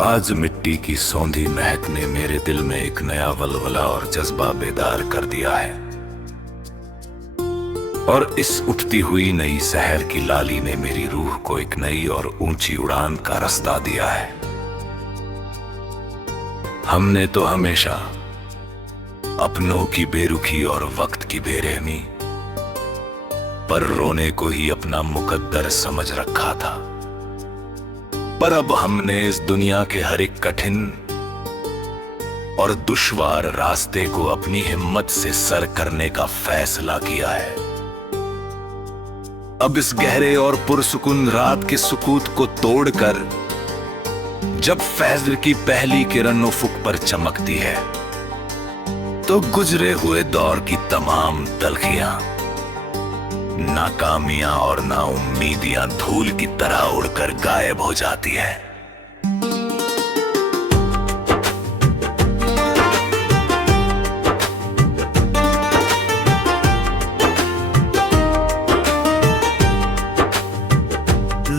आज मिट्टी की सौंधी महक ने मेरे दिल में एक नया वलवला और जज्बा बेदार कर दिया है। और इस उठती हुई नई शहर की लाली ने मेरी रूह को एक नई और ऊंची उड़ान का रास्ता दिया है। हमने तो हमेशा अपनों की बेरुखी और वक्त की बेरहमी पर रोने को ही अपना मुकद्दर समझ रखा था। पर अब हमने इस दुनिया के हर एक कठिन और दुश्वार रास्ते को अपनी हिम्मत से सर करने का फैसला किया है। अब इस गहरे और पुरसुकून रात के सुकूत को तोड़कर जब फजर की पहली किरण उफुक पर चमकती है तो गुजरे हुए दौर की तमाम तलखियां, नाकामियां और नाउम्मीदियां धूल की तरह उड़कर गायब हो जाती है।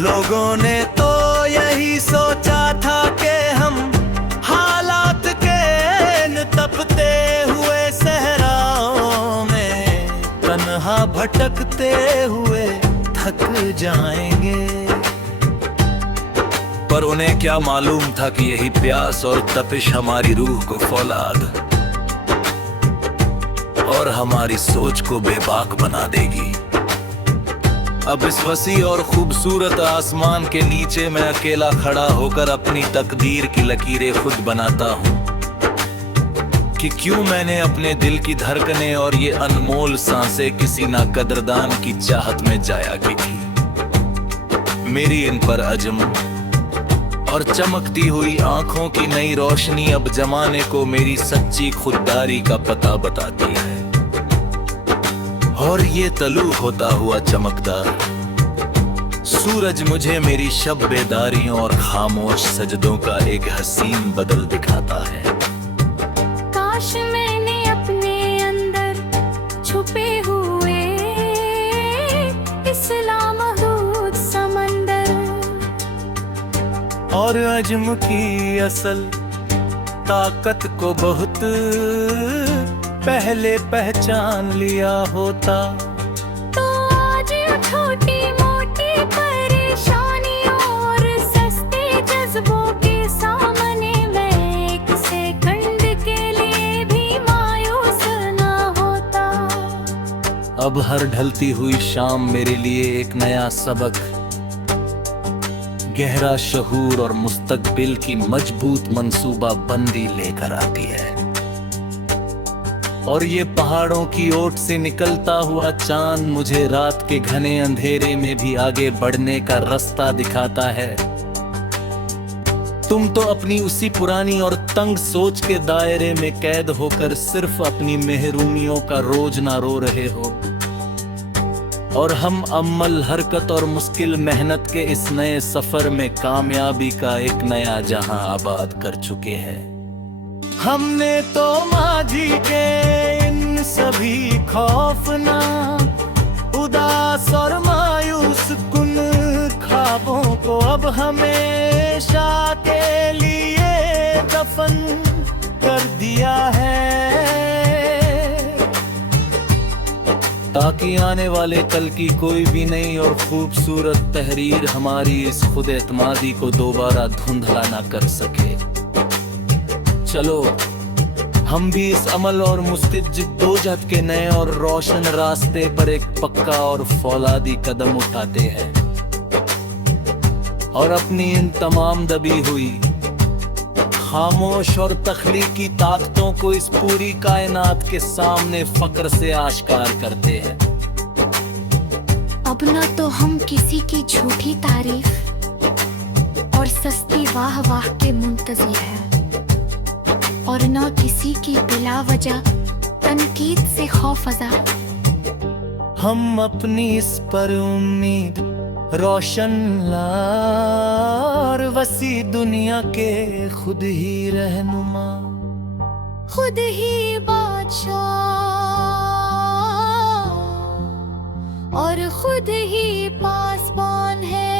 लोगों ने तो यही सोचा था कि हम हालात के इन तपते हुए सहराओं में तन्हा भटकते हुए थक जाएंगे। पर उन्हें क्या मालूम था कि यही प्यास और तपिश हमारी रूह को फौलाद और हमारी सोच को बेबाक बना देगी। अब इस वसी और खूबसूरत आसमान के नीचे मैं अकेला खड़ा होकर अपनी तकदीर की लकीरें खुद बनाता हूँ कि क्यों मैंने अपने दिल की धड़कनें और ये अनमोल सांसें किसी नाकदरदान की चाहत में जाया की थी। मेरी इन पर अजम और चमकती हुई आंखों की नई रोशनी अब जमाने को मेरी सच्ची खुददारी का पता बताती है। और ये तलू होता हुआ चमकता सूरज मुझे मेरी शब बेदारियों और खामोश सजदों का एक हसीन बदल दिखाता है। काश मैंने अपने अंदर छुपे हुए इस लामहदूद समंदर और अजम की असल ताकत को बहुत पहले पहचान लिया होता तो आज छोटी मोटी परेशानियों और सस्ते जज्बों के सामने मैं एक सेकंड के लिए भी मायूस ना होता। अब हर ढलती हुई शाम मेरे लिए एक नया सबक, गहरा शहूर और मुस्तकबिल की मजबूत मंसूबा बंदी लेकर आती है। और ये पहाड़ों की ओट से निकलता हुआ चांद मुझे रात के घने अंधेरे में भी आगे बढ़ने का रास्ता दिखाता है। तुम तो अपनी उसी पुरानी और तंग सोच के दायरे में कैद होकर सिर्फ अपनी महरूमियों का रोज ना रो रहे हो और हम अमल हरकत और मुश्किल मेहनत के इस नए सफर में कामयाबी का एक नया जहां आबाद कर चुके हैं। हमने तो माजी के इन सभी खौफनाक, उदास और मायूस कुन ख्वाबों को अब हमेशा के लिए दफन कर दिया है, ताकि आने वाले कल की कोई भी नई और खूबसूरत तहरीर हमारी इस खुद एतमादी को दोबारा धुंधला ना कर सके। चलो हम भी इस अमल और मुस्तैद जिद्दोजहद के नए और रोशन रास्ते पर एक पक्का और फौलादी कदम उठाते हैं और अपनी इन तमाम दबी हुई खामोश और तख्लीकी ताकतों को इस पूरी कायनात के सामने फक्र से आश्कार करते हैं। अब ना तो हम किसी की झूठी तारीफ और सस्ती वाह वाह के मुंतज़िर हैं और न किसी की बिला वजह तनकीद से खौफज़दा। हम अपनी इस पर उम्मीद रोशन लार वसी दुनिया के खुद ही रहनुमा, खुद ही बादशाह और खुद ही पासबान है।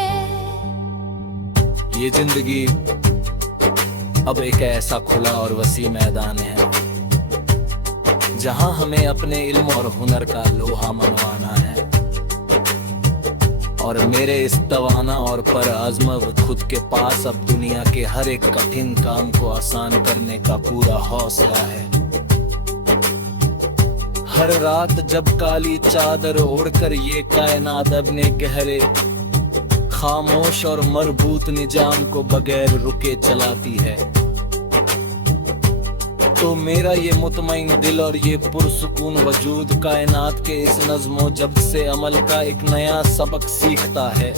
ये जिंदगी अब एक ऐसा खुला और वसी मैदान है जहां हमें अपने इल्म और हुनर का लोहा मनवाना है। और मेरे इस तवाना और पर आज़मा खुद के पास अब दुनिया के हर एक कठिन काम को आसान करने का पूरा हौसला है। हर रात जब काली चादर ओढ़कर ये कायनात अपने गहरे खामोश और मरबूत निजाम को बगैर रुके चलाती है, तो मेरा ये मुतमईन दिल और ये पुरसुकून वजूद कायनात के इस नज़्मो जब्त से अमल का एक नया सबक सीखता है।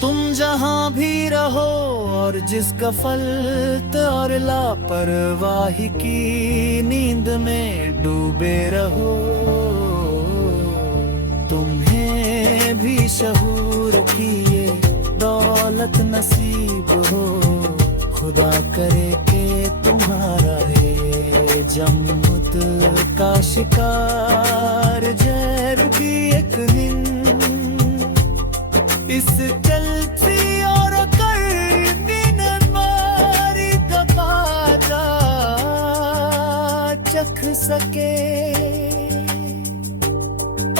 तुम जहां भी रहो और जिस गफलत और लापरवाही की नींद में डूबे रहो, तुम्हें भी शहूर की ये दौलत नसीब हो। खुदा करे कि तुम्हारा है जम्मुत का शिकार जहर भी एक दिन इस चलती और करती नरमारी का बाजा चख सके।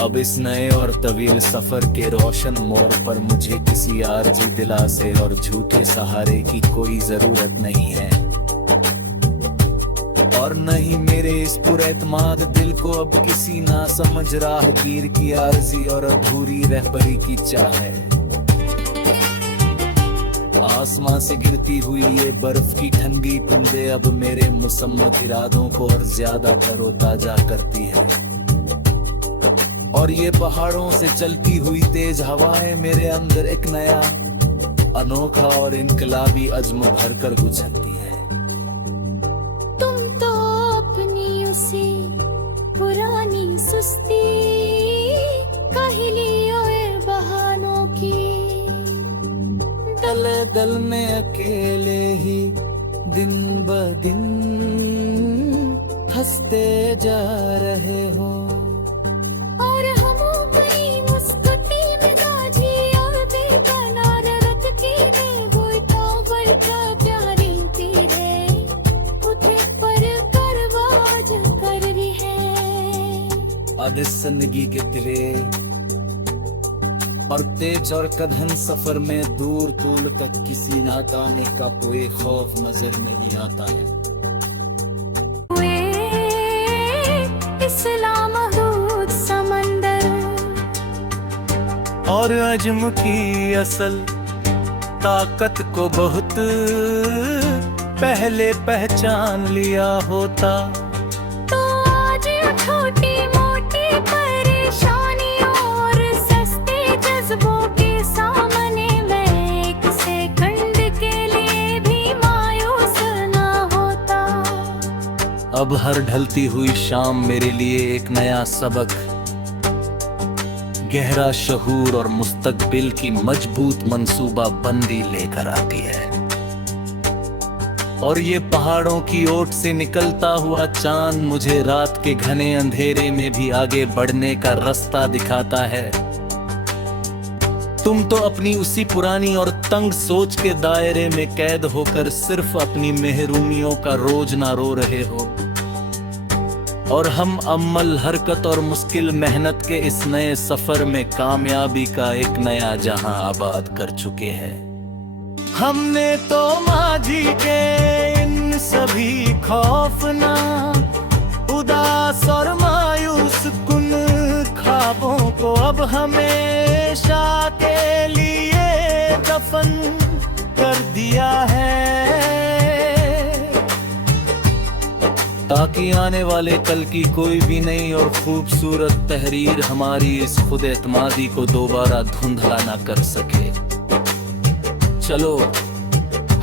अब इस नए और तवील सफर के रोशन मोड़ पर मुझे किसी आरज़ी दिलासे और झूठे सहारे की कोई जरूरत नहीं है, और न ही मेरे इस पुरएतमाद दिल को अब किसी नासमझ राहगीर की आरज़ी और अधूरी रहबरी की चाह है। आसमां से गिरती हुई ये बर्फ की ठंडी बूंदें अब मेरे मुसम्मत इरादों को और ज्यादा तरोताजा करती है, और ये पहाड़ों से चलती हुई तेज हवाएं मेरे अंदर एक नया अनोखा और इनकलाबी अज़्म भर कर गुजरती है। तुम तो अपनी उसी पुरानी सुस्ती काहिलियों बहानों की दल दल में अकेले ही दिन ब दिन हंसते जा रहे हो, और हम ऊपरी मुस्कुती में गाजी और बेकरार रत की बेबुता बरका प्यारी तेरे उठे पर करवाज कर रही है। अब इस जिंदगी के तिरे और तेज और कदहन सफर में दूर दूर तक किसी नाकाने का कोई खौफ नजर नहीं आता है। इस्लाम दूध समंदर और अजम की असल ताकत को बहुत पहले पहचान लिया होता, तो आज छोटी मोटी परेशानियों और सस्ते जज्बों के सामने मैं एक सेकंड के लिए भी मायूस ना होता। अब हर ढलती हुई शाम मेरे लिए एक नया सबक, गहरा शहूर और मुस्तकबिल की मजबूत मंसूबा बंदी लेकर आती है। और ये पहाड़ों की ओट से निकलता हुआ चांद मुझे रात के घने अंधेरे में भी आगे बढ़ने का रास्ता दिखाता है। तुम तो अपनी उसी पुरानी और तंग सोच के दायरे में कैद होकर सिर्फ अपनी महरूमियों का रोज ना रो रहे हो, और हम अमल हरकत और मुश्किल मेहनत के इस नए सफर में कामयाबी का एक नया जहां आबाद कर चुके हैं। हमने तो माजी के इन सभी खौफनाक उदास और मायूस कुन ख्वाबों को अब हमेशा के लिए दफन कर दिया है, ताकि आने वाले कल की कोई भी नई और खूबसूरत तहरीर हमारी इस खुद एतमादी को दोबारा धुंधला ना कर सके। चलो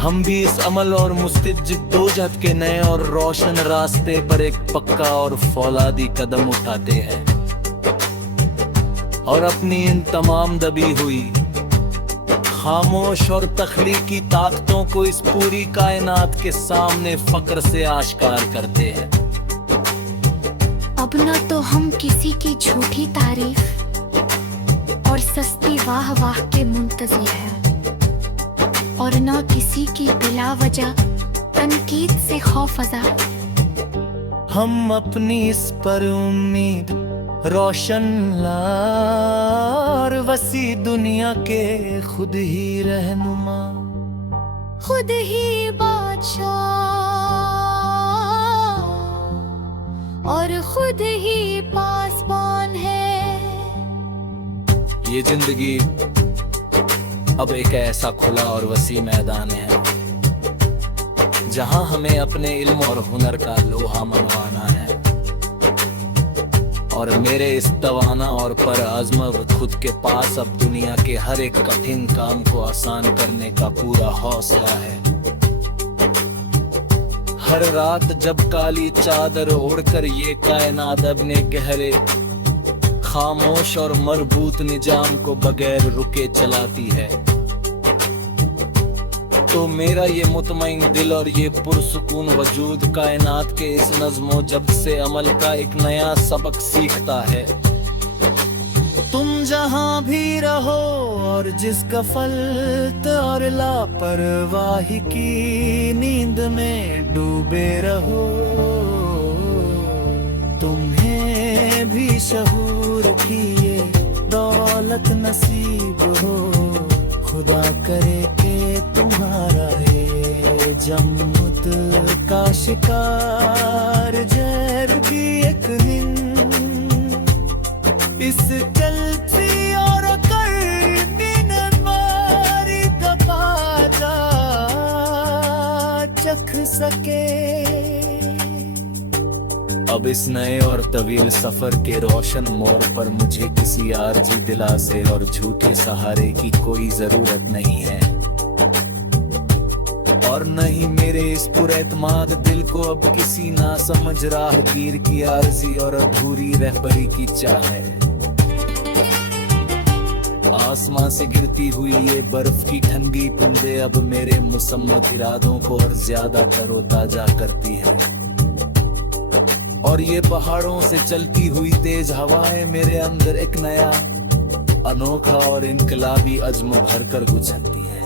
हम भी इस अमल और मुस्तैद जिद्दोजहद के नए और रोशन रास्ते पर एक पक्का और फौलादी कदम उठाते हैं, और अपनी इन तमाम दबी हुई खामोश और तख्लीकी ताकतों को इस पूरी कायनात के सामने फक्र से आश्कार करते हैं। अब न तो हम किसी की झूठी तारीफ और सस्ती वाह वाह के मुंतज़िर हैं, और न किसी किसी की बिला वजह तनकीद से खौफज़दा। हम अपनी इस पर उम्मीद रोशन लार वसी दुनिया के खुद ही रहनुमा, खुद ही बादशाह और खुद ही पासबान है। ये जिंदगी अब एक ऐसा खुला और वसी मैदान है जहां हमें अपने इल्म और हुनर का लोहा मनवाना है, और मेरे इस तवाना और पर आज़मा खुद के पास अब दुनिया के हर एक कठिन काम को आसान करने का पूरा हौसला है। हर रात जब काली चादर ओढ़कर ये कायनात अपने गहरे खामोश और मरबूत निजाम को बगैर रुके चलाती है, तो मेरा ये मुतमईन दिल और ये पुरसुकून वजूद कायनात के इस नज़्मो जब से अमल का एक नया सबक सीखता है। तुम जहां भी रहो और जिस गफलत और लापरवाही की नींद में डूबे रहो, तुम्हें भी शहूर की ये दौलत नसीब हो। खुदा करे कि तुम्हारा ये जम्मुत का शिकार जहर भी एक दिन इस गलती और करबारी दबाजा चख सके। अब इस नए और तवील सफर के रोशन मोड़ पर मुझे किसी आरजी दिलासे और झूठे सहारे की कोई जरूरत नहीं है, और न ही मेरे इस पुरएतमाद दिल को अब किसी नासमझ राहगीर की आरजी और अधूरी रहबरी की चाह है। आसमां से गिरती हुई ये बर्फ की ठंडी बूंदें अब मेरे मुसम्मत इरादों को और ज्यादा तरोताजा करती है, और ये पहाड़ों से चलती हुई तेज हवाएं मेरे अंदर एक नया अनोखा और इनकलाबी अज़्म भरकर गुजरती है।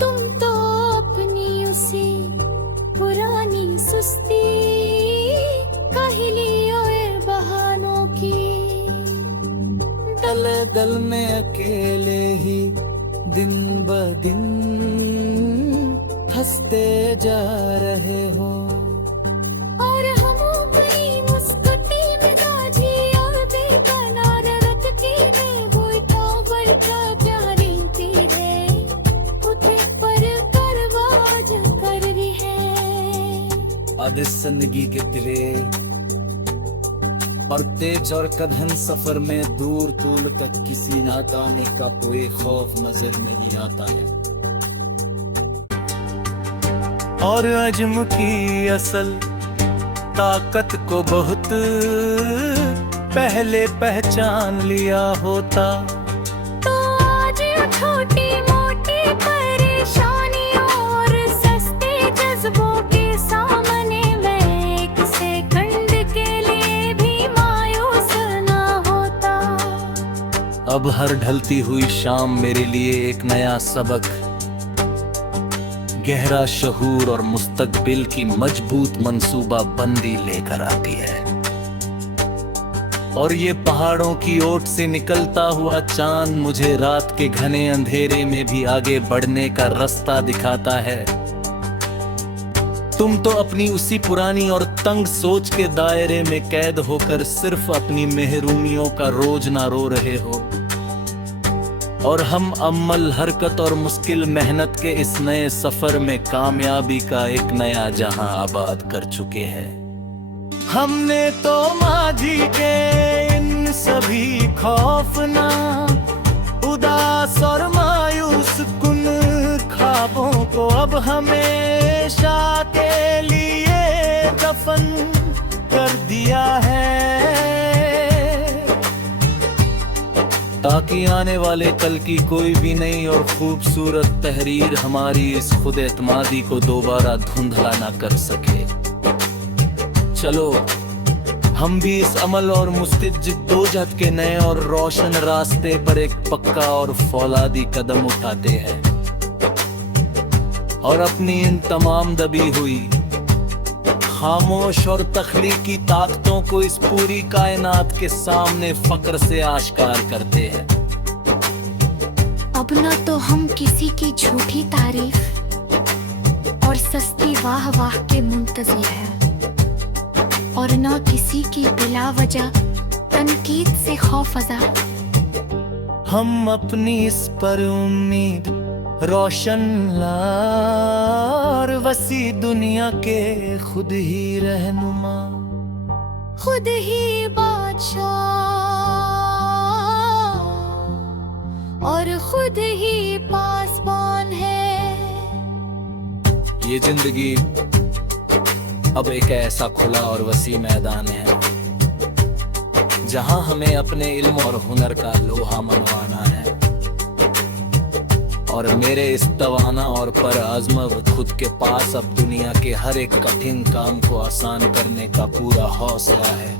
तुम तो अपनी उसी पुरानी सुस्ती काहिलियों बहानों की दल दल में अकेले ही दिन ब दिन हंसते जा रहे हो, और हम अपनी मुस्कुटी मिजाजी और बेकरार रत की बेबोई तो बड़का प्यारी तेरे उठे पर करवाज कर रही है। आज इस जिंदगी के तिरे और तेज और कदहन सफर में दूर दूर तक किसी नाकानी का कोई खौफ नजर नहीं आता है, और अजम की असल ताकत को बहुत पहले पहचान लिया होता, तो आज छोटी मोटी परेशानी और सस्ते जज्बों के सामने मैं एक सेकंड के लिए भी मायूस ना होता। अब हर ढलती हुई शाम मेरे लिए एक नया सबक, गहरा शहूर और मुस्तकबिल की मजबूत मंसूबा बंदी लेकर आती है, और ये पहाड़ों की ओट से निकलता हुआ चांद मुझे रात के घने अंधेरे में भी आगे बढ़ने का रास्ता दिखाता है। तुम तो अपनी उसी पुरानी और तंग सोच के दायरे में कैद होकर सिर्फ अपनी महरूमियों का रोज ना रो रहे हो, और हम अमल हरकत और मुश्किल मेहनत के इस नए सफर में कामयाबी का एक नया जहां आबाद कर चुके हैं। हमने तो माजी के इन सभी खौफनाक उदास और मायूस कुन ख्वाबों को अब हमेशा के लिए दफन कर दिया है, ताकि आने वाले कल की कोई भी नई और खूबसूरत तहरीर हमारी इस खुद एतमादी को दोबारा धुंधला ना कर सके। चलो हम भी इस अमल और मुस्तैद जिद्दोजहद के नए और रोशन रास्ते पर एक पक्का और फौलादी कदम उठाते हैं। और अपनी इन तमाम दबी हुई खामोश और तख्लीकी ताकतों को इस पूरी कायनात के सामने फक्र से आश्कार करते हैं। अब न तो हम किसी की झूठी तारीफ और सस्ती वाह वाह के मुंतज़िर हैं और न किसी की बिला वजह तनकीद से खौफज़ा। हम अपनी इस पर उम्मीद रोशन लार वसी दुनिया के खुद ही रहनुमा, खुद ही बादशाह और खुद ही पासबान है। ये जिंदगी अब एक ऐसा खुला और वसी मैदान है जहां हमें अपने इल्म और हुनर का लोहा मनवाना है और मेरे इस तवाना और पर आज़मा खुद के पास अब दुनिया के हर एक कठिन काम को आसान करने का पूरा हौसला है।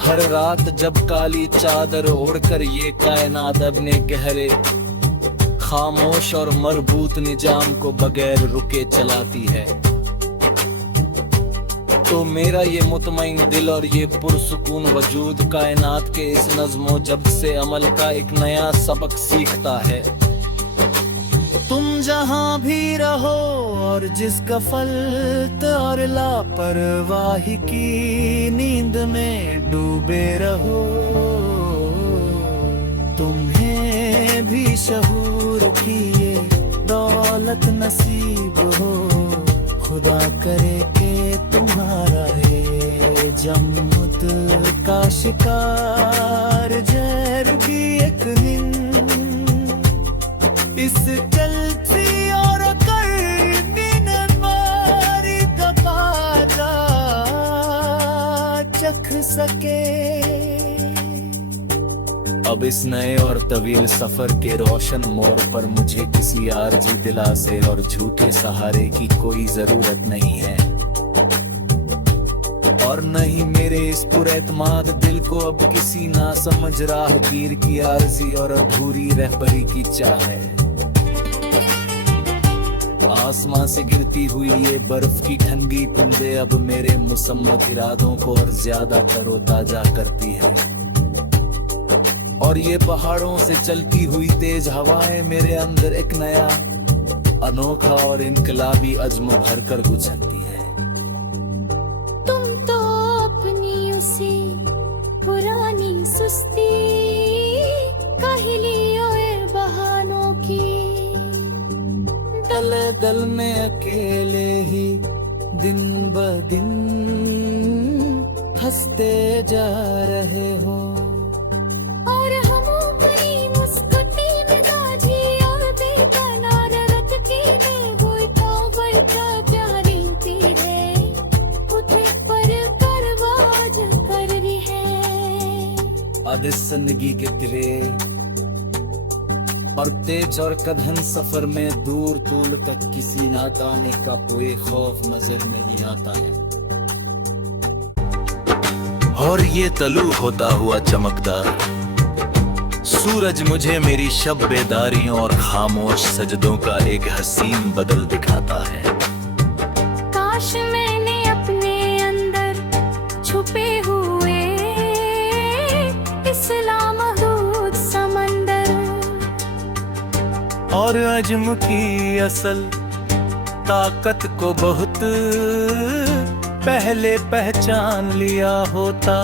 हर रात जब काली चादर ओढ़कर ये कायनात अपने गहरे खामोश और मरबूत निजाम को बगैर रुके चलाती है, तो मेरा ये मुतमईन दिल और ये पुरसुकून वजूद कायनात के इस नज़्मो जब से अमल का एक नया सबक सीखता है। तुम जहां भी रहो और जिस गफलत और लापरवाही की नींद में डूबे रहो, तुम्हें भी शहूर की ये दौलत नसीब हो। खुदा करे के तुम्हारा है जम्मुत का शिकार जहर भी एक दिन इस चलती और करती नवारी दबाजा चख सके। अब इस नए और तवील सफर के रोशन मोड़ पर मुझे किसी आरजी दिलासे और झूठे सहारे की कोई जरूरत नहीं है और न ही मेरे इस पुरएतमाद दिल को अब किसी नासमझ राहगीर की आरजी और अधूरी रहबरी की चाह है। आसमां से गिरती हुई ये बर्फ की ठंडी बूंदें अब मेरे मुसम्मत इरादों को और ज्यादा तरोताजा करती है और ये पहाड़ों से चलती हुई तेज हवाएं मेरे अंदर एक नया अनोखा और इनकलाबी अज़्म भर कर गुजरती है। तुम तो अपनी उसी पुरानी सुस्ती काहिलियों बहानों की दल दल में अकेले ही दिन ब दिन हंसते जा रहे हो और हम ऊपरी मुस्कुती मिजाजी और बेकरार रत की बैठा प्यारी तेरे उठे पर करवाज कर रही है। आज इस जिंदगी के तिरे और तेज और कदहन सफर में दूर तूल तक किसी नादाने का कोई खौफ नजर नहीं आता है और ये तलू होता हुआ चमकदार सूरज मुझे मेरी शब बेदारियों और खामोश सजदों का एक हसीन बदल दिखाता है। काश मैंने अपने अंदर छुपे हुए इस लामहदूद समंदर और अजम की असल ताकत को बहुत पहले पहचान लिया होता,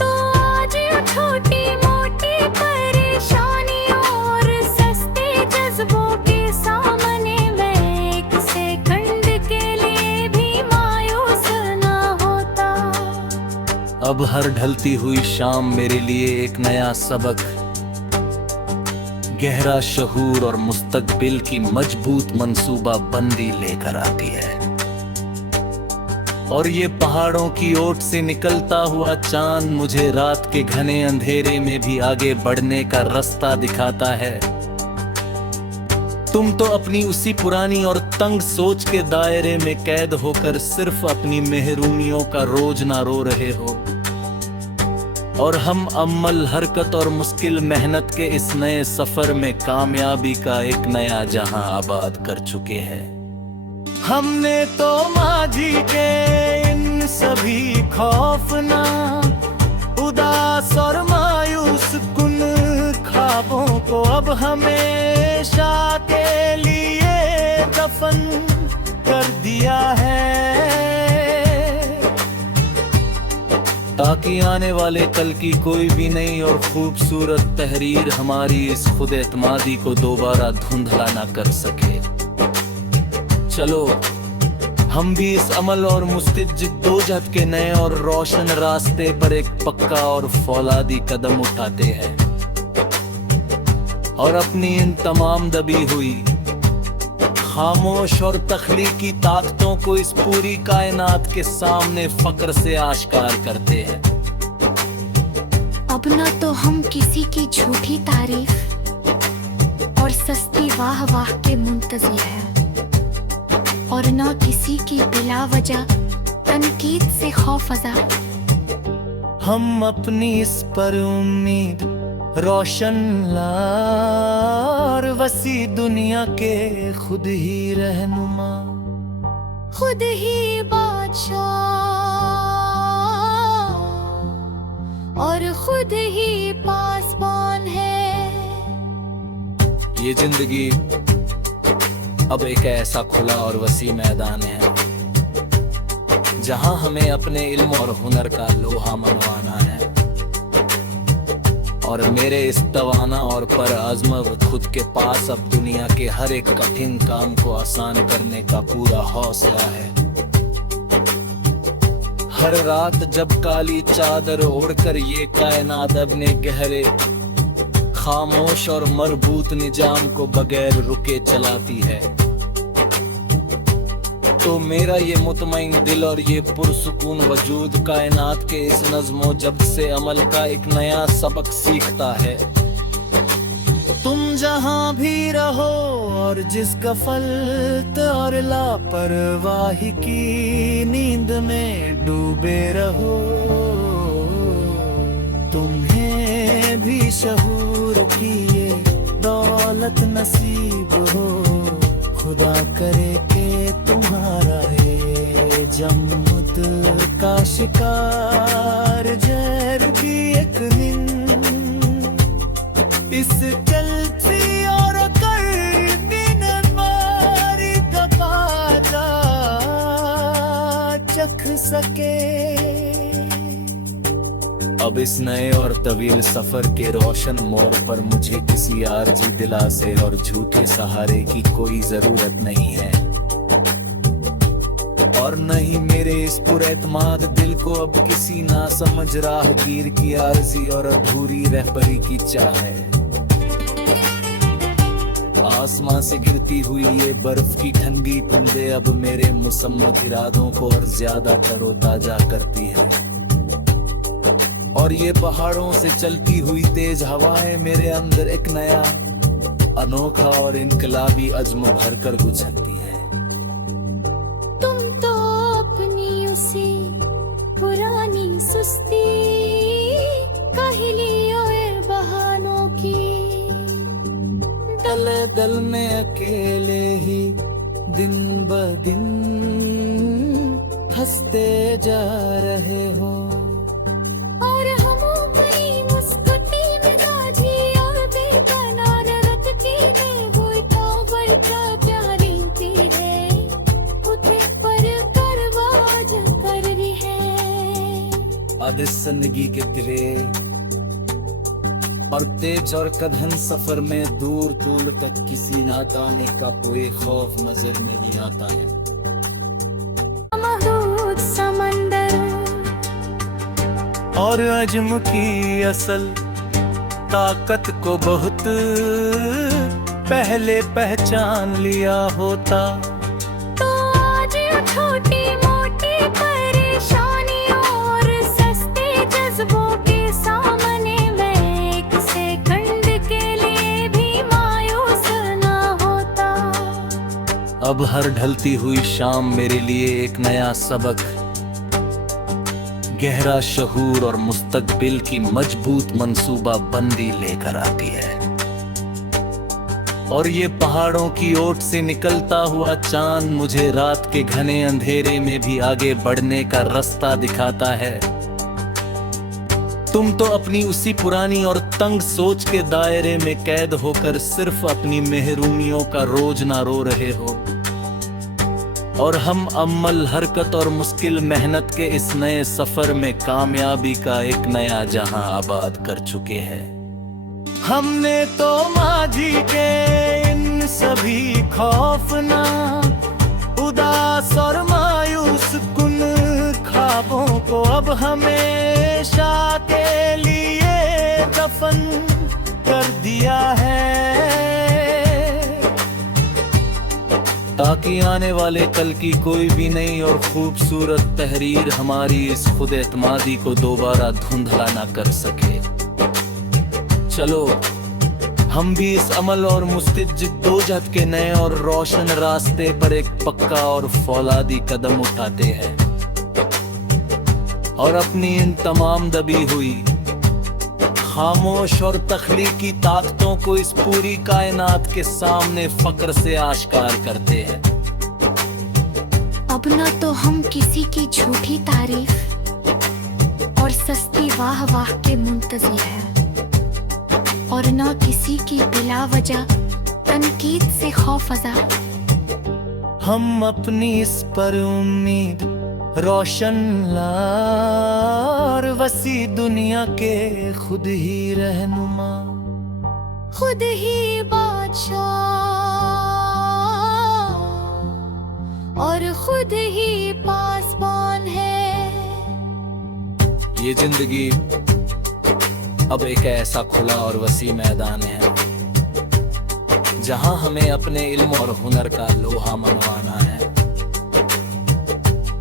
तो आज छोटी मोटी परेशानियों और सस्ते जज्बों के सामने मैं एक सेकंड के लिए भी मायूस ना होता। अब हर ढलती हुई शाम मेरे लिए एक नया सबक, गहरा शहूर और मुस्तकबिल की मजबूत मंसूबा बंदी लेकर आती है और ये पहाड़ों की ओट से निकलता हुआ चांद मुझे रात के घने अंधेरे में भी आगे बढ़ने का रास्ता दिखाता है। तुम तो अपनी उसी पुरानी और तंग सोच के दायरे में कैद होकर सिर्फ अपनी महरूमियों का रोज ना रो रहे हो और हम अम्मल हरकत और मुश्किल मेहनत के इस नए सफर में कामयाबी का एक नया जहां आबाद कर चुके हैं। हमने तो माजी के इन सभी खौफनाक, उदास और मायूस कुन ख्वाबों को अब हमेशा के लिए दफन कर दिया है, ताकि आने वाले कल की कोई भी नई और खूबसूरत तहरीर हमारी इस खुद एतमादी को दोबारा धुंधला ना कर सके। चलो हम भी इस अमल और मुस्तैद जिद्दोजहद के नए और रोशन रास्ते पर एक पक्का और फौलादी कदम उठाते हैं और अपनी इन तमाम दबी हुई, खामोश और तख्लीकी ताकतों को इस पूरी कायनात के सामने फक्र से आश्कार करते हैं। अब ना तो हम किसी की झूठी तारीफ और सस्ती वाह वाह के मुंतज़िर हैं, और ना किसी की बिला वजह तनकीद से खौफज़दा। हम अपनी इस पर उम्मीद रोशन लार वसी दुनिया के खुद ही रहनुमा, खुद ही बादशाह और खुद ही पासबान है। ये जिंदगी अब एक ऐसा खुला और वसी मैदान है जहां हमें अपने इल्म और हुनर का लोहा मनवाना है, और मेरे इस तवाना और पर आज़म खुद के पास अब दुनिया के हर एक कठिन काम को आसान करने का पूरा हौसला है। हर रात जब काली चादर ओढ़कर ये कायनात अपने गहरे, खामोश और मरबूत निजाम को बगैर रुके चलाती है, तो मेरा ये मुतमईन दिल और ये पुरसुकून वजूद कायनात के इस नज़्मो जब्त से अमल का एक नया सबक सीखता है। तुम जहां भी रहो और जिस गफलत और लापरवाही की नींद में डूबे रहो, तुम्हें भी शहूर की ये दौलत नसीब हो। खुदा करे के तुम्हारा है जम्मुत का शिकार जहर भी एक दिन इस चलती और करती नमारी दबाजा चख सके। अब इस नए और तवील सफर के रोशन मोड़ पर मुझे किसी आरजी दिलासे और झूठे सहारे की कोई जरूरत नहीं है, और न ही मेरे इस पुरएतमाद दिल को अब किसी नासमझ राहगीर की आरजी और अधूरी रहबरी की चाह है। आसमां से गिरती हुई ये बर्फ की ठंडी बूंदें अब मेरे मुसम्मत इरादों को और ज्यादा तरोताजा करती है, और ये पहाड़ों से चलती हुई तेज हवाएं मेरे अंदर एक नया, अनोखा और इनकलाबी अज़्म भर कर गुजरती है। तुम तो अपनी उसी पुरानी सुस्ती काहिलियों बहानों की दल दल में अकेले ही दिन ब दिन हंसते जा रहे हो, और हम अपनी मुस्कुती मिजाजी और बेकरार रखती है वो तो बड़ा प्यारी सी है उठे पर करवाज कर रही है। आज इस जिंदगी के तिरे और तेज और कदहन सफर में दूर दूर तक किसी नादाने का कोई खौफ नजर नहीं आता है। महदूद समंदर और अजम की असल ताकत को बहुत पहले पहचान लिया होता, तो आज छोटी मोटी परेशानियों और सस्ते जज्बों के सामने मैं एक सेकंड के लिए भी मायूस ना होता। अब हर ढलती हुई शाम मेरे लिए एक नया सबक गहरा शहूर और मुस्तकबिल की मजबूत मंसूबा बंदी लेकर आती है। और ये पहाड़ों की ओट से निकलता हुआ चांद मुझे रात के घने अंधेरे में भी आगे बढ़ने का रास्ता दिखाता है। तुम तो अपनी उसी पुरानी और तंग सोच के दायरे में कैद होकर सिर्फ अपनी महरूमियों का रोज ना रो रहे हो, और हम अमल हरकत और मुश्किल मेहनत के इस नए सफर में कामयाबी का एक नया जहां आबाद कर चुके हैं। हमने तो माजी के इन सभी खौफनाक, उदास और मायूस कुन ख्वाबों को अब हमेशा के लिए दफन कर दिया है, ताकि आने वाले कल की कोई भी नई और खूबसूरत तहरीर हमारी इस खुद एतमादी को दोबारा धुंधला ना कर सके। चलो हम भी इस अमल और मुस्तैद जिद्दोजहद के नए और रोशन रास्ते पर एक पक्का और फौलादी कदम उठाते हैं, और अपनी इन तमाम दबी हुई, खामोश और तख्लीकी ताकतों को इस पूरी कायनात के सामने फक्र से आश्कार करते हैं। अब ना तो हम किसी की झूठी तारीफ और सस्ती वाह वाह के मुंतज़िर हैं, और ना किसी की बिला वजह तनकीद से खौफज़ा। हम अपनी इस पर उम्मीद रोशन लार वसी दुनिया के खुद ही रहनुमा, खुद ही बादशाह और खुद ही पासबान है। ये जिंदगी अब एक ऐसा खुला और वसी मैदान है जहां हमें अपने इल्म और हुनर का लोहा मनवाना है,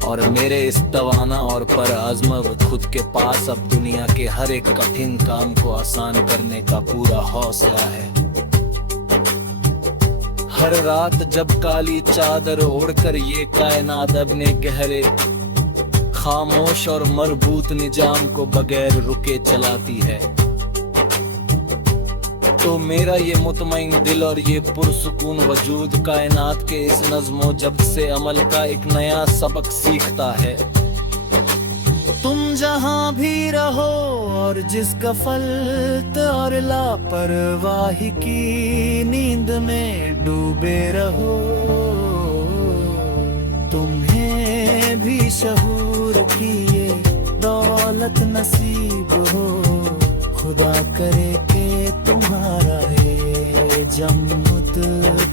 और मेरे इस तवाना और पर आज़मा खुद के पास अब दुनिया के हर एक कठिन काम को आसान करने का पूरा हौसला है। हर रात जब काली चादर ओढ़कर ये कायनात अपने गहरे, खामोश और मरबूत निजाम को बगैर रुके चलाती है, तो मेरा ये मुतमईन दिल और ये पुरसुकून वजूद कायनात के इस नज़्मो जब्त से अमल का एक नया सबक सीखता है। तुम जहां भी रहो और जिस गफलत और लापरवाही की नींद में डूबे रहो, तुम्हें भी शहूर की ये दौलत नसीब हो। खुदा करे कि तुम्हारा है जम्मुत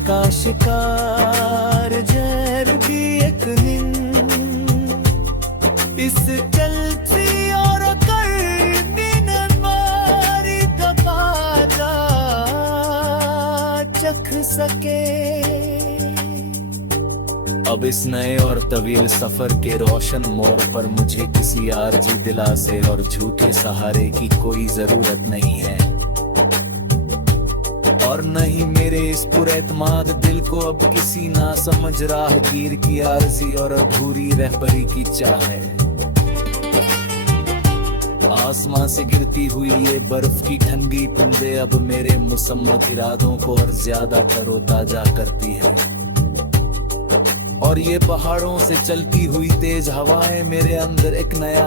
का शिकार जहर भी एक दिन इस चलती और करती नमारी दबाजा चख सके। अब इस नए और तवील सफर के रोशन मोड़ पर मुझे किसी आरज़ी दिलासे और झूठे सहारे की कोई जरूरत नहीं है, और न ही मेरे इस पुरएतमाद दिल को अब किसी नासमझ राहगीर की आरज़ी और अधूरी रहबरी की चाह है। आसमां से गिरती हुई ये बर्फ की ठंडी बूंदें अब मेरे मुसम्मत इरादों को और ज्यादा तरोताजा करती है, और ये पहाड़ों से चलती हुई तेज हवाएं मेरे अंदर एक नया,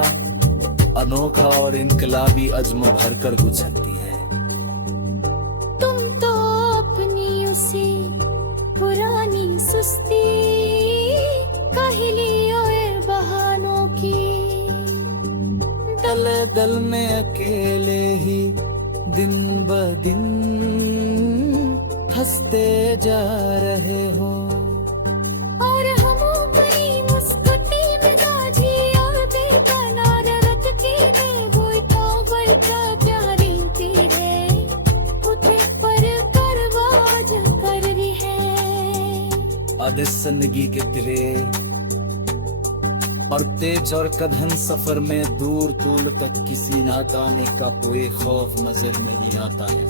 अनोखा और इनकलाबी अज़्म भरकर गुजरती है। तुम तो अपनी उसी पुरानी सुस्ती, काहिलियों बहानों की दल दल में अकेले ही दिन ब दिन हंसते जा रहे हो, और हम अपनी मुस्कुटी मिजाजी और बेकरार रटती है बैठा प्यारी तेरे उठे पर करवाज कर रही है। आधे जिंदगी के दिले और तेज और कदहन सफर में दूर दूर तक किसी नादाने का कोई खौफ नजर नहीं आता है।